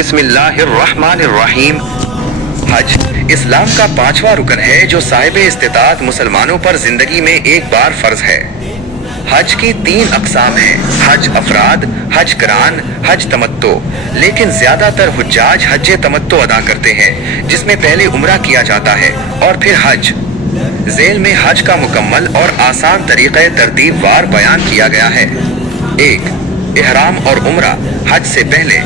बिस्मिल्लाहिर्रहमानिर्रहीम। हज इस्लाम का 5वां रुकन है जो साहिब इस्तिताअत मुसलमानों पर जिंदगी में एक बार फर्ज है। हज की 3 अक़साम हैं, हज अफराद, हज करान, हज तमत्तो। लेकिन ज्यादातर हुज्जाज हज तमत्तो अदा करते हैं, जिसमें पहले उम्रा किया जाता है और फिर हज। ज़ेल में हज का मुकम्मल और आसान तरीक़े तरतीब वार बयान किया गया है। 1. इहराम और उम्रा। हज से पहले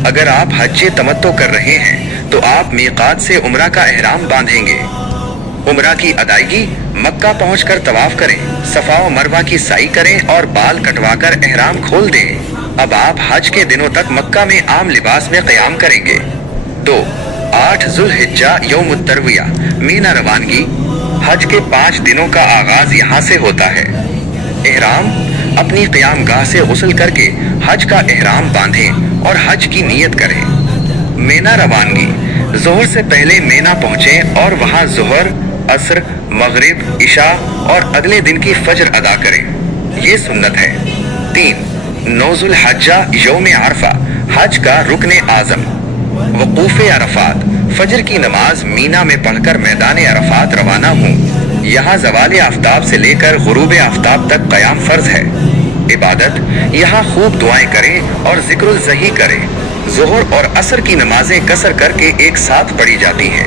अगर आप हज तमत्तो कर रहे हैं तो आप मीक़ात से उम्रा का इहराम बांधेंगे। उम्रा की अदायगी मक्का पहुंचकर तवाफ करें, सफा व मरवा की साई करें और बाल कटवाकर इहराम खोल दें। अब आप हज के दिनों तक मक्का में आम लिबास में क़याम करेंगे। 2. 8 ज़ुल्हिज्जा यौमुत तरविया, मीना रवानगी। हज के 5 दिनों का आगाज यहाँ से होता है। इहराम अपनी क़याम गाह से गुस्ल करके हज का इहराम बांधें और हज की नीयत करें। मीना रवानगी। ज़ोहर से पहले मीना पहुँचें और वहाँ ज़ोहर, असर, मगरिब, इशा और अगले दिन की फजर अदा करें। ये सुन्नत है। 3. 9 ज़ुल्हिज्जा यौम अरफा, हज का रुकन आज़म। वक़ूफ़ अरफात। फजर की नमाज मीना में पढ़कर मैदान अरफात रवाना हूँ। यहाँ ज़वाल आफ्ताब से लेकर गुरूब आफ्ताब तक क़याम फ़र्ज है। इबादत यहाँ खूब दुआएं करें और ज़िक्रुल ज़ही करें। ज़ोहर और असर की नमाजें कसर करके एक साथ पढ़ी जाती हैं।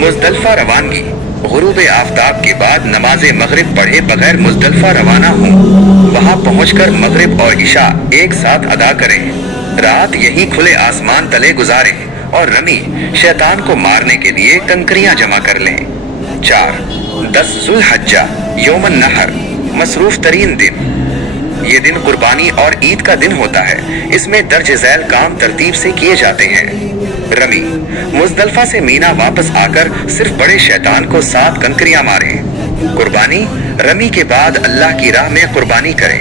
मुज़दलिफ़ा रवानगी। गुरूब आफ्ताब के बाद नमाज मगरिब पढ़े बगैर मुज़दलिफ़ा रवाना हूँ। वहाँ पहुँचकर मगरिब और इशा एक साथ अदा करें। रात यहीं खुले आसमान तले गुजारें और रमी शैतान को मारने के लिए कंकरियां जमा कर लें। 4. 10 ज़ुल्हिज्जा यौमुन नहर, मसरूफ तरीन दिन। ये दिन कुर्बानी और ईद का दिन होता है। इसमें दर्ज झैल काम तरतीब से किए जाते हैं। रमी। मुज़दलिफ़ा से मीना वापस आकर सिर्फ बड़े शैतान को 7 कंकरियां मारें। कुर्बानी। रमी के बाद अल्लाह की राह में कुर्बानी करें।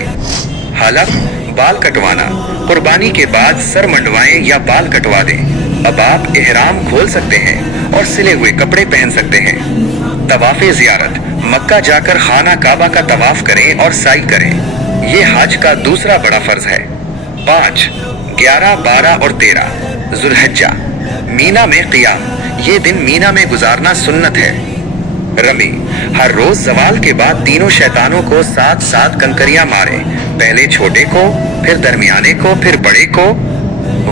हलक, बाल कटवाना। कुर्बानी के बाद सर मंडवाएं या बाल कटवा दें। अब आप इहराम खोल सकते हैं और सिले हुए कपड़े पहन सकते हैं। तवाफ़ ज़ियारत। मक्का जाकर खाना काबा का तवाफ करें और साई करें। ये हज का दूसरा बड़ा फर्ज है। 5. 11, 12 और 13 ज़ुल्हिज्जा, मीना में क़ियाम। ये दिन मीना में गुजारना सुन्नत है। रमी। हर रोज ज़वाल के बाद तीनों शैतानों को 7 कंकरियां मारें। पहले छोटे को, फिर दरमियाने को, फिर बड़े को।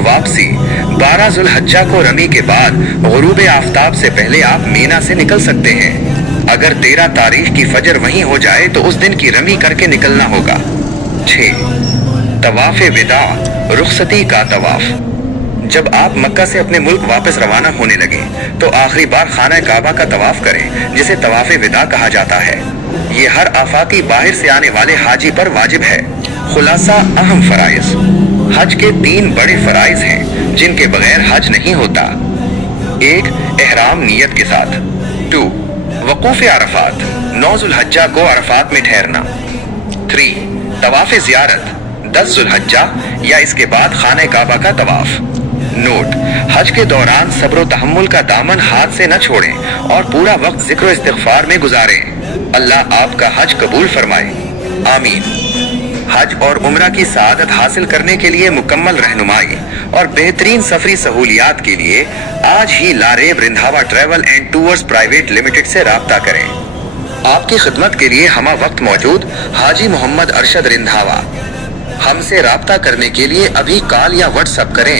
वापसी। 12 ज़ुल्हिज्जा को रमी के बाद गुरूब आफ्ताब से पहले आप मीना से निकल सकते हैं। अगर 13 तारीख की फजर वहीं हो जाए तो उस दिन की रमी करके निकलना होगा। 6. तवाफ़ विदा, रुखसती का तवाफ। जब आप मक्का से अपने मुल्क वापस रवाना होने लगे तो आखिरी बार खाना काबा का तवाफ करें, जिसे तवाफ़ विदा कहा जाता है। ये हर आफाकी बाहर से आने वाले हाजी पर वाजिब है। खुलासा अहम फ़राइज़। हज के 3 बड़े फ़राइज़ हैं जिनके बगैर हज नहीं होता। 1. इहराम नियत के साथ। 2. वक़ूफ़ अरफात, 9 ज़ुल्हिज्जा को अरफात में ठहरना। 3. तवाफ़ ज़ियारत, 10 ज़ुल्हिज्जा या इसके बाद खाने काबा का तवाफ। नोट: हज के दौरान सब्र तहम्मुल का दामन हाथ से न छोड़ें और पूरा वक्त ज़िक्र इस्तिग़फ़ार में गुजारें। अल्लाह आपका हज कबूल फरमाए, आमीन। हज और उम्रा की सआदत हासिल करने के लिए मुकम्मल रहनुमाई और बेहतरीन सफरी सहूलियात के लिए आज ही Laraib Randhawa travel and tours private limited से राब्ता करें। आपकी खिदमत के लिए हमा वक्त मौजूद हाजी मोहम्मद अरशद रिंधावा। हमसे राब्ता करने के लिए अभी कॉल या व्हाट्सएप करें।